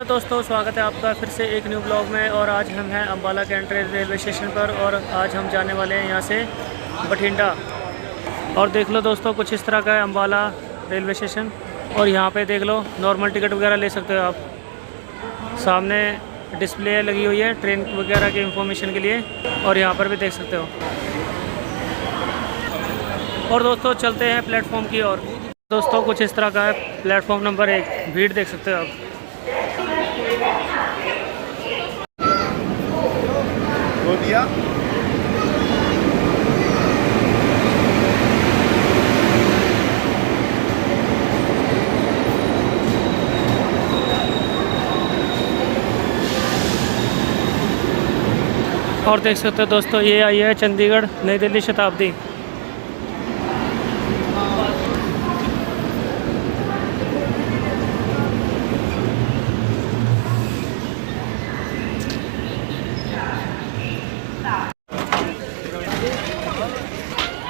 दोस्तों स्वागत है आपका फिर से एक न्यू ब्लॉग में। और आज हम हैं अम्बाला कैंट रेलवे स्टेशन पर और आज हम जाने वाले हैं यहाँ से बठिंडा। और देख लो दोस्तों कुछ इस तरह का है अम्बाला रेलवे स्टेशन। और यहाँ पे देख लो नॉर्मल टिकट वगैरह ले सकते हो आप। सामने डिस्प्ले लगी हुई है ट्रेन वगैरह की इंफॉर्मेशन के लिए और यहाँ पर भी देख सकते हो। और दोस्तों चलते हैं प्लेटफॉर्म की ओर। दोस्तों कुछ इस तरह का है प्लेटफॉर्म नंबर 1। भीड़ देख सकते हो आप। दिया और देख सकते हो दोस्तों ये आई है चंडीगढ़ नई दिल्ली शताब्दी।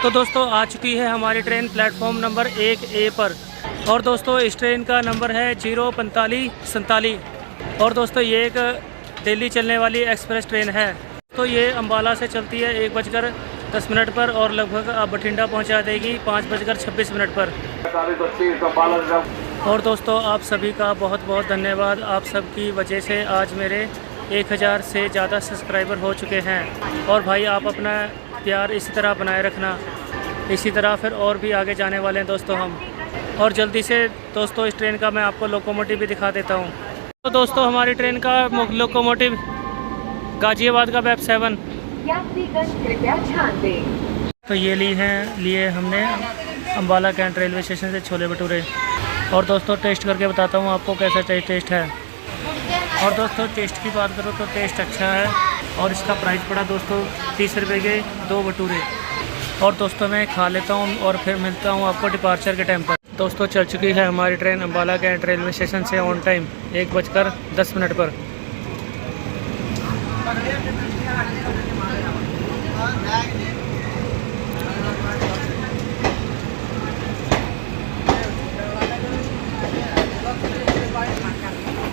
तो दोस्तों आ चुकी है हमारी ट्रेन प्लेटफॉर्म नंबर 1A पर। और दोस्तों इस ट्रेन का नंबर है 04547। और दोस्तों ये एक दिल्ली चलने वाली एक्सप्रेस ट्रेन है। तो ये अम्बाला से चलती है 1:10 पर और लगभग आप बठिंडा पहुंचा देगी 5:26 पर। और दोस्तों आप सभी का बहुत बहुत धन्यवाद। आप सबकी वजह से आज मेरे 1000 से ज़्यादा सब्सक्राइबर हो चुके हैं। और भाई आप अपना प्यार इसी तरह बनाए रखना। इसी तरह फिर और भी आगे जाने वाले हैं दोस्तों हम। और जल्दी से दोस्तों इस ट्रेन का मैं आपको लोकोमोटिव भी दिखा देता हूँ। तो दोस्तों हमारी ट्रेन का लोकोमोटिव गाज़ियाबाद का वेब 7। तो ये लिए हमने अम्बाला कैंट रेलवे स्टेशन से छोले भटूरे। और दोस्तों टेस्ट करके बताता हूँ आपको कैसा टेस्ट है। और दोस्तों टेस्ट की बात करो तो टेस्ट अच्छा है। और इसका प्राइस पड़ा दोस्तों 30 रुपये के 2 भटूरे। और दोस्तों मैं खा लेता हूँ और फिर मिलता हूँ आपको डिपार्चर के टाइम पर। दोस्तों चल चुकी है हमारी train Ambala Cantt railway station से ऑन टाइम 1:10 पर।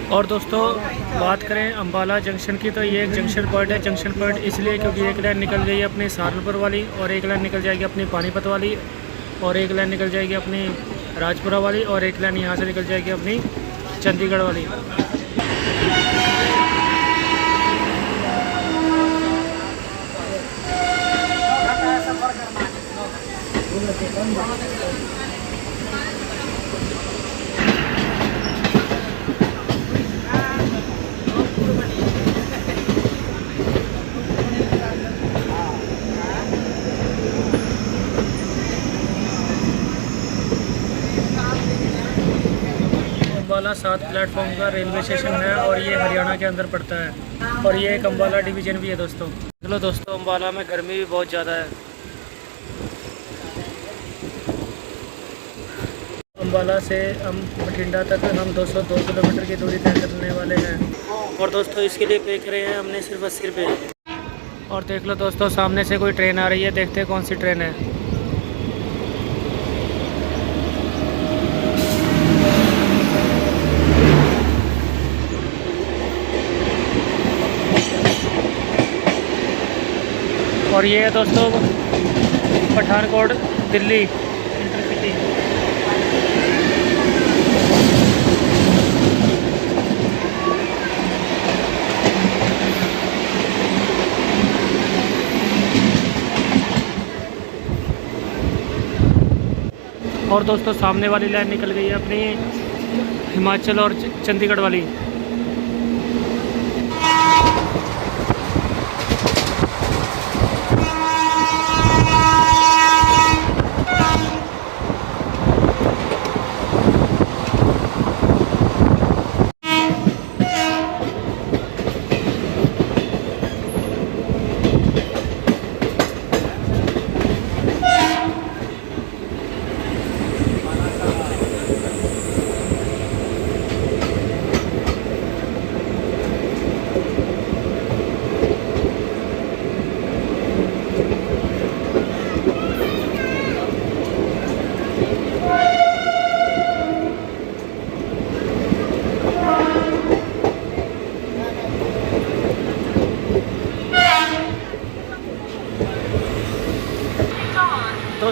और दोस्तों बात करें अम्बाला जंक्शन की तो ये एक जंक्शन पॉइंट है। जंक्शन पॉइंट इसलिए क्योंकि एक लाइन निकल गई है अपनी सहारनपुर वाली और एक लाइन निकल जाएगी अपनी पानीपत वाली और एक लाइन निकल जाएगी अपनी राजपुरा वाली और एक लाइन यहाँ से निकल जाएगी अपनी चंडीगढ़ वाली। अम्बाला 7 प्लेटफॉर्म का रेलवे स्टेशन है और ये हरियाणा के अंदर पड़ता है। और ये एक अम्बाला डिवीज़न भी है दोस्तों। चलो दोस्तों अम्बाला में गर्मी भी बहुत ज़्यादा है। अम्बाला से हम बठिंडा तक हम 202 किलोमीटर की दूरी तय करने वाले हैं। और दोस्तों इसके लिए पे करे हैं हमने सिर्फ 80 रुपये। और देख लो दोस्तों सामने से कोई ट्रेन आ रही है। देखते हैं कौन सी ट्रेन है। और ये है दोस्तों पठानकोट दिल्ली इंटरसिटी। और दोस्तों सामने वाली लाइन निकल गई है अपनी हिमाचल और चंडीगढ़ वाली।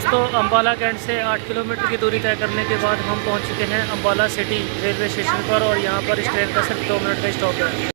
दोस्तों अम्बाला कैंट से 8 किलोमीटर की दूरी तय करने के बाद हम पहुंच चुके हैं अम्बाला सिटी रेलवे स्टेशन पर और यहां पर इस ट्रेन का सिर्फ 2 मिनट का स्टॉप है।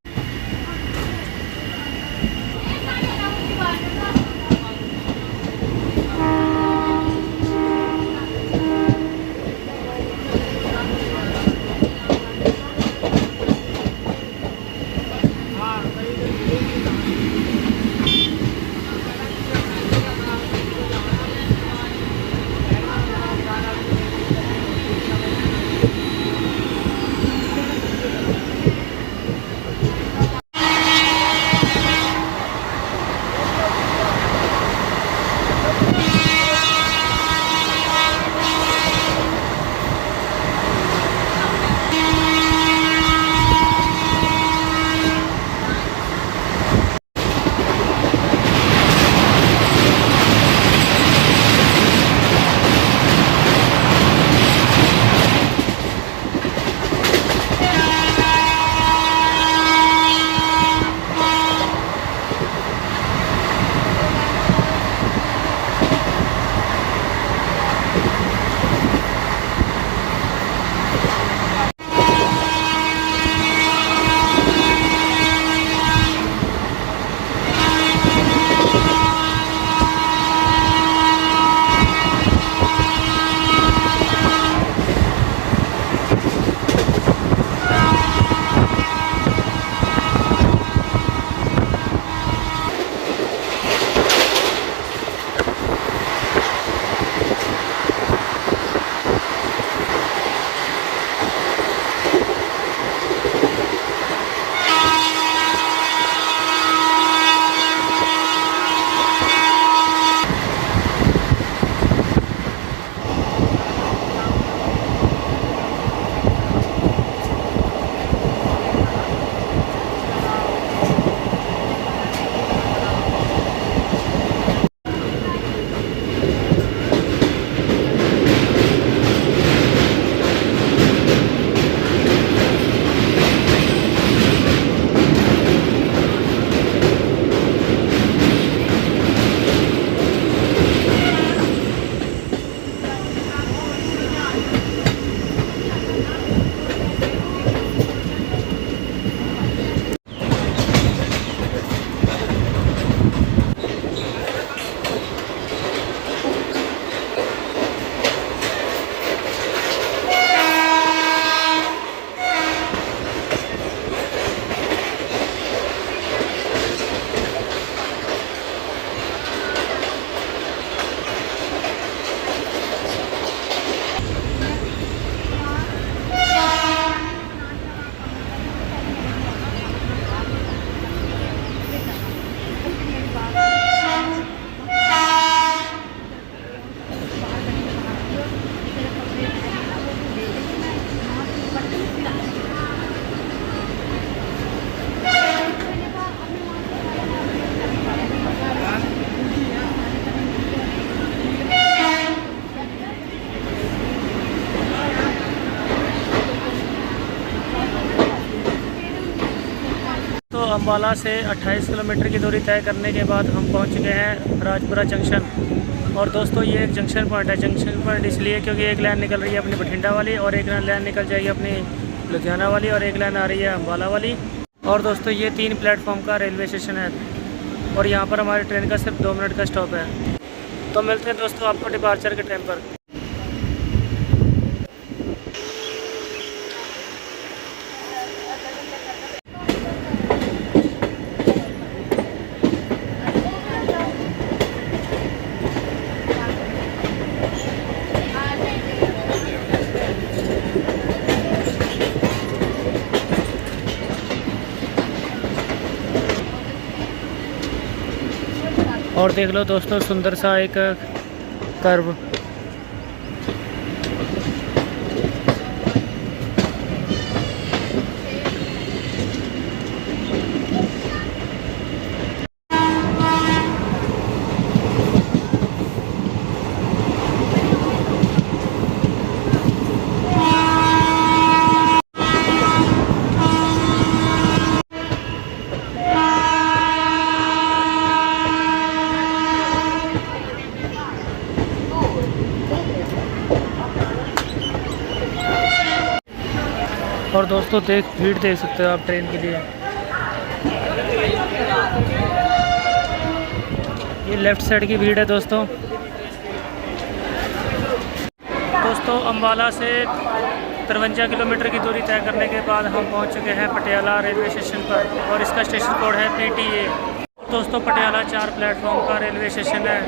अम्बाला से 28 किलोमीटर की दूरी तय करने के बाद हम पहुंच गए हैं राजपुरा जंक्शन। और दोस्तों ये एक जंक्शन पॉइंट है। जंक्शन पॉइंट इसलिए क्योंकि एक लाइन निकल रही है अपनी बठिंडा वाली और एक लाइन निकल जाएगी अपनी लुधियाना वाली और एक लाइन आ रही है अम्बाला वाली। और दोस्तों ये 3 प्लेटफॉर्म का रेलवे स्टेशन है और यहाँ पर हमारी ट्रेन का सिर्फ 2 मिनट का स्टॉप है। तो मिलते हैं दोस्तों आपको डिपार्चर के टाइम पर। और देख लो दोस्तों सुंदर सा एक कर्व। दोस्तों भीड़ देख सकते हो आप ट्रेन के लिए। ये लेफ़्ट साइड की भीड़ है दोस्तों। अम्बाला से 53 किलोमीटर की दूरी तय करने के बाद हम पहुंच चुके हैं पटियाला रेलवे स्टेशन पर और इसका स्टेशन कोड है PTA। दोस्तों पटियाला 4 प्लेटफॉर्म का रेलवे स्टेशन है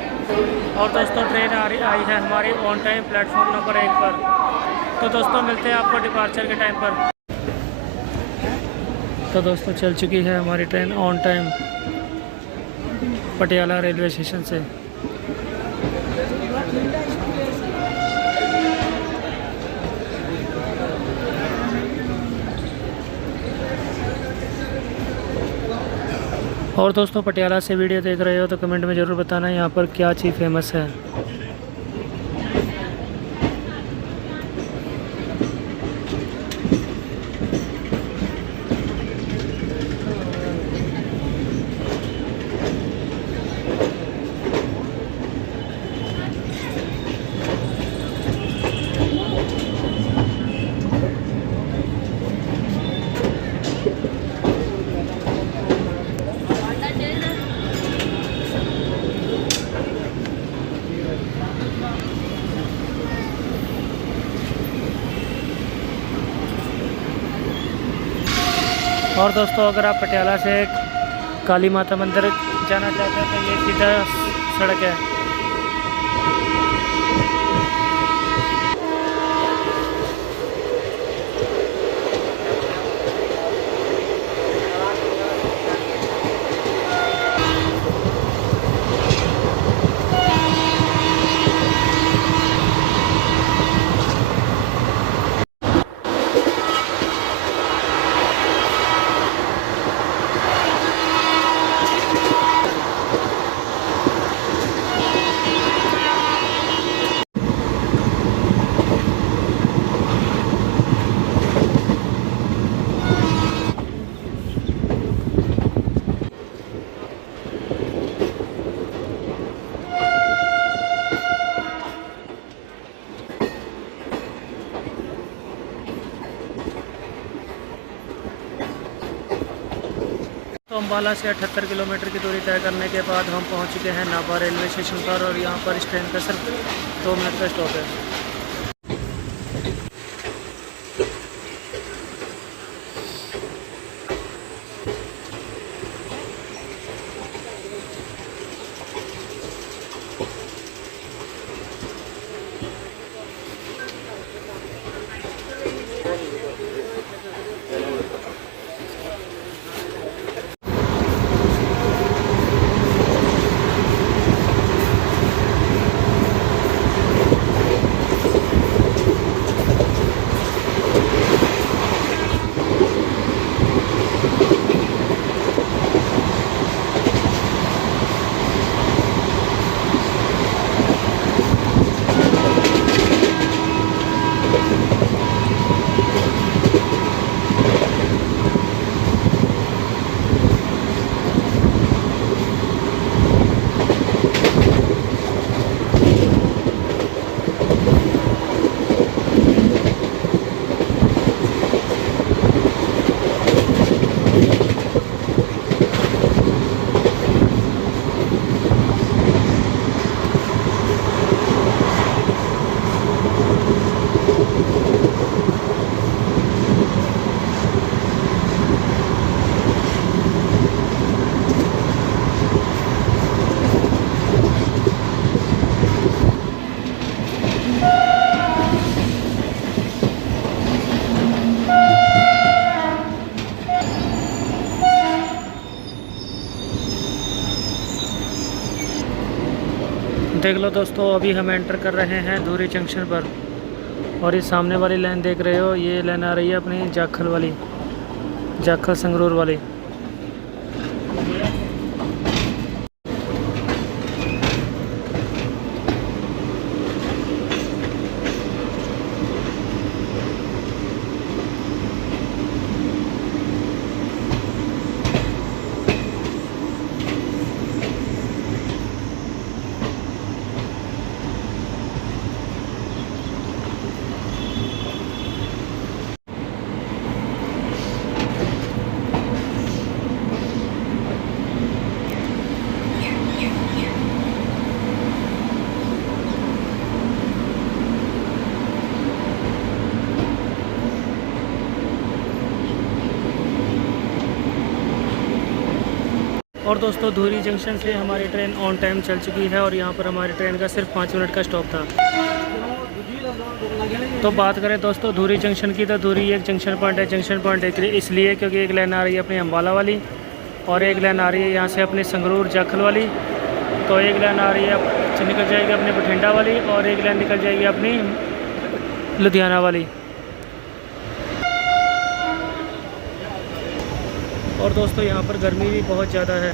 और दोस्तों ट्रेन आई है हमारी ऑन टाइम प्लेटफॉर्म नंबर 1 पर। तो दोस्तों मिलते हैं आपको डिपार्चर के टाइम पर। तो दोस्तों चल चुकी है हमारी train on time Patiala railway station से। और दोस्तों पटियाला से वीडियो देख रहे हो तो कमेंट में ज़रूर बताना यहाँ पर क्या चीज़ फेमस है। और दोस्तों अगर आप पटियाला से काली माता मंदिर जाना चाहते हैं तो ये सीधा सड़क है। तो अम्बाला से 78 किलोमीटर की दूरी तय करने के बाद हम पहुंच चुके हैं नाभा रेलवे स्टेशन पर और यहां पर इस ट्रेन का सिर्फ 2 मिनट का स्टॉप है। देख लो दोस्तों अभी हम एंटर कर रहे हैं धुरी जंक्शन पर और ये सामने वाली लाइन देख रहे हो, ये लाइन आ रही है अपनी जाखल वाली, जाखल संगरूर वाली। और दोस्तों धुरी जंक्शन से हमारी ट्रेन ऑन टाइम चल चुकी है और यहाँ पर हमारी ट्रेन का सिर्फ 5 मिनट का स्टॉप था। तो बात करें दोस्तों धुरी जंक्शन की, तो धुरी एक जंक्शन पॉइंट है। जंक्शन पॉइंट इसलिए क्योंकि एक लाइन आ रही है अपनी अम्बाला वाली और एक लाइन आ रही है यहाँ से अपनी संगरूर जाखल वाली। तो एक लाइन आ रही है निकल जाएगी अपनी बठिंडा वाली और एक लाइन निकल जाएगी अपनी लुधियाना वाली। और दोस्तों यहाँ पर गर्मी भी बहुत ज़्यादा है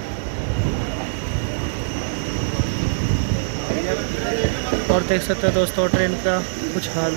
और देख सकते हो दोस्तों ट्रेन का कुछ हाल।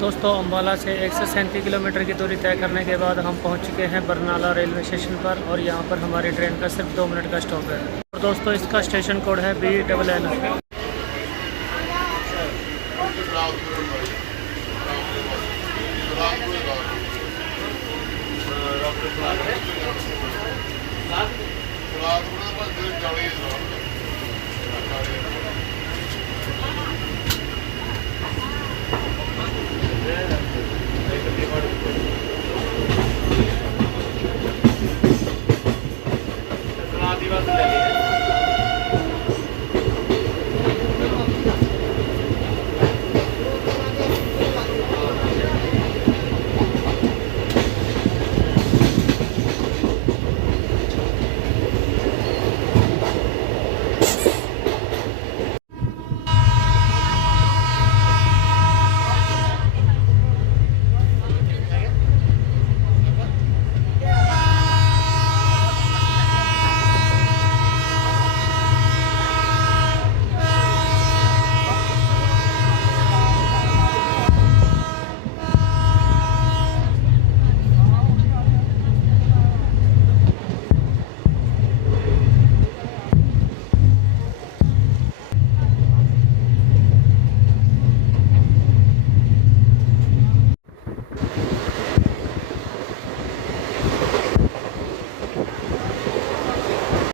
दोस्तों अम्बाला से 137 किलोमीटर की दूरी तय करने के बाद हम पहुंच चुके हैं बरनाला रेलवे स्टेशन पर और यहां पर हमारी ट्रेन का सिर्फ 2 मिनट का स्टॉप है। और दोस्तों इसका स्टेशन कोड है BNN।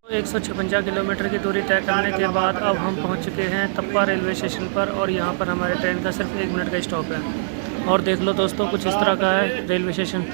तो 156 किलोमीटर की दूरी तय करने के बाद अब हम पहुंच चुके हैं तप्पा रेलवे स्टेशन पर और यहां पर हमारे ट्रेन का सिर्फ 1 मिनट का स्टॉप है। और देख लो दोस्तों कुछ इस तरह का है रेलवे स्टेशन।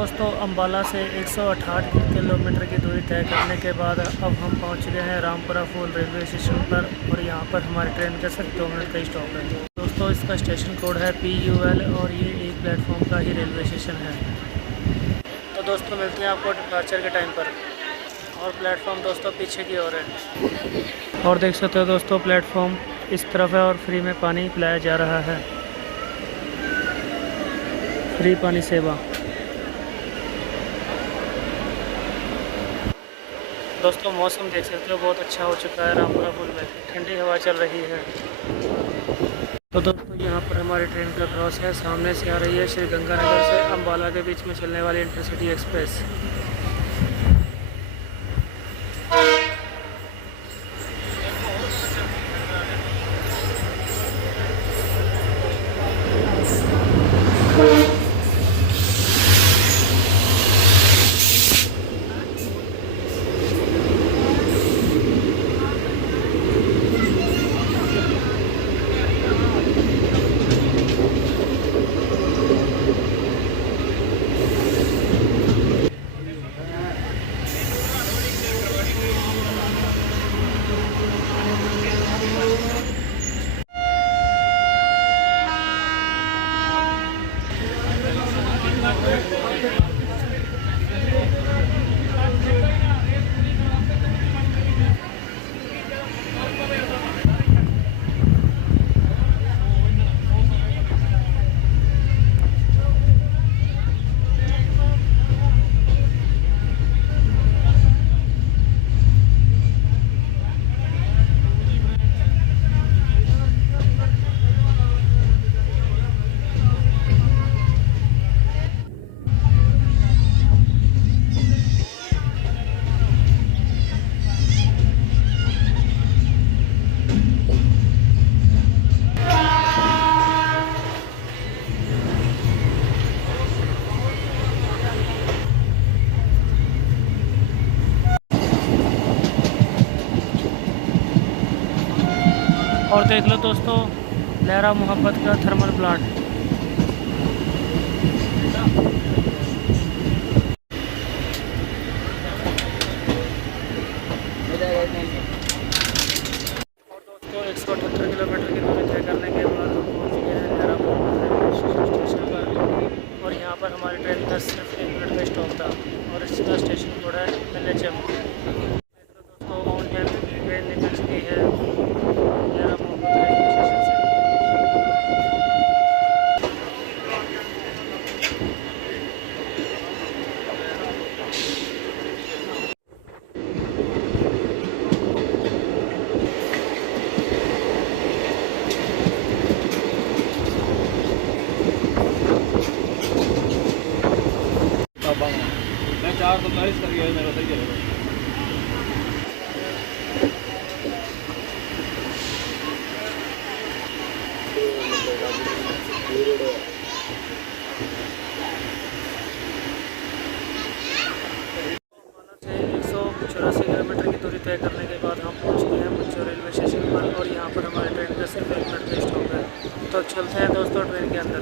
दोस्तों अम्बाला से 168 किलोमीटर की दूरी तय करने के बाद अब हम पहुंच गए हैं रामपुरा फूल रेलवे स्टेशन पर और यहां पर हमारी ट्रेन का सिर्फ 2 मिनट का स्टॉप है। दोस्तों इसका स्टेशन कोड है PUL और ये एक प्लेटफॉर्म का ही रेलवे स्टेशन है। तो दोस्तों मिलते हैं आपको डिपार्चर के टाइम पर। और प्लेटफॉर्म दोस्तों पीछे की ओर है और देख सकते हो दोस्तों प्लेटफॉर्म इस तरफ है और फ्री में पानी पिलाया जा रहा है, फ्री पानी सेवा। दोस्तों मौसम देख सकते हो बहुत अच्छा हो चुका है रामपुरा पुल में, ठंडी हवा चल रही है। तो दोस्तों यहाँ पर हमारी ट्रेन का क्रॉस है, सामने से आ रही है श्री गंगानगर से अम्बाला के बीच में चलने वाली इंटरसिटी एक्सप्रेस। और देख लो दोस्तों लहरा मोहब्बत का थर्मल प्लांट। और दोस्तों 178 किलोमीटर की दूरी तय करने के बाद हम पहुंच गए हैं लहरा मोहब्बत रेलवे स्टेशन पर और यहाँ पर हमारी ट्रेन का सिर्फ 1 मिनट का स्टॉप था और इसका स्टेशन कोड है LHM। दोस्तों ऑन टाइम ट्रेन निकल चुकी है लहरा मोहब्बत रेलवे स्टेशन से। मैं 4:45 कर गया मेरा सही चलेगा। से 184 किलोमीटर की दूरी तय करने के बाद हम पहुंच गए हैं मुच्चो रेलवे स्टेशन पर और यहाँ पर हमारी ट्रेन का सिर्फ 1 मिनट का स्टॉप है। तो चलते हैं दोस्तों ट्रेन के अंदर।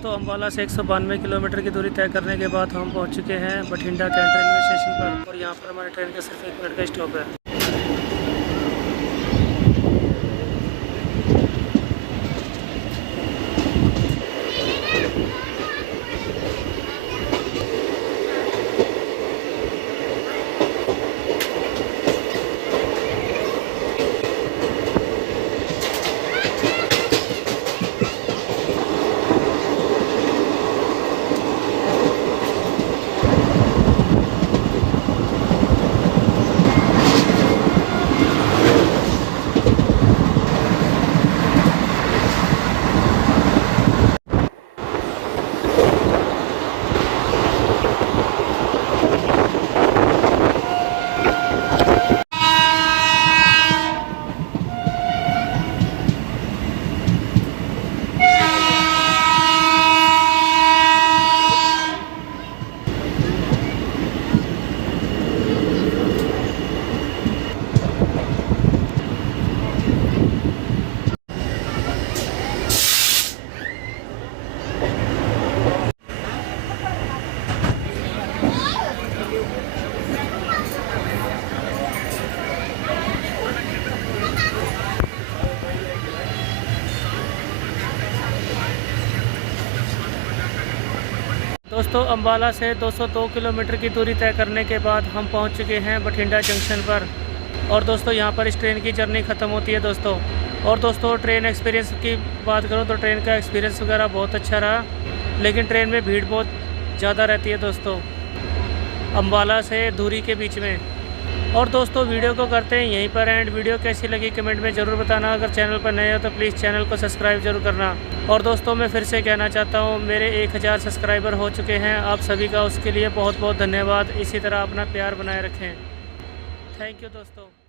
दोस्तों अम्बाला से 192 किलोमीटर की दूरी तय करने के बाद हम पहुंच चुके हैं बठिंडा कैंट रेलवे स्टेशन पर और यहाँ पर हमारे ट्रेन का सिर्फ 1 मिनट का स्टॉप है। दोस्तों अम्बाला से 202 किलोमीटर की दूरी तय करने के बाद हम पहुंच चुके हैं बठिंडा जंक्शन पर। और दोस्तों यहां पर इस ट्रेन की जर्नी ख़त्म होती है दोस्तों। और दोस्तों ट्रेन एक्सपीरियंस की बात करूं तो ट्रेन का एक्सपीरियंस वगैरह बहुत अच्छा रहा, लेकिन ट्रेन में भीड़ बहुत ज़्यादा रहती है दोस्तों अम्बाला से दूरी के बीच में। और दोस्तों वीडियो को करते हैं यहीं पर एंड। वीडियो कैसी लगी कमेंट में ज़रूर बताना। अगर चैनल पर नए हो तो प्लीज़ चैनल को सब्सक्राइब जरूर करना। और दोस्तों मैं फिर से कहना चाहता हूँ मेरे 1000 सब्सक्राइबर हो चुके हैं आप सभी का, उसके लिए बहुत बहुत धन्यवाद। इसी तरह अपना प्यार बनाए रखें। थैंक यू दोस्तों।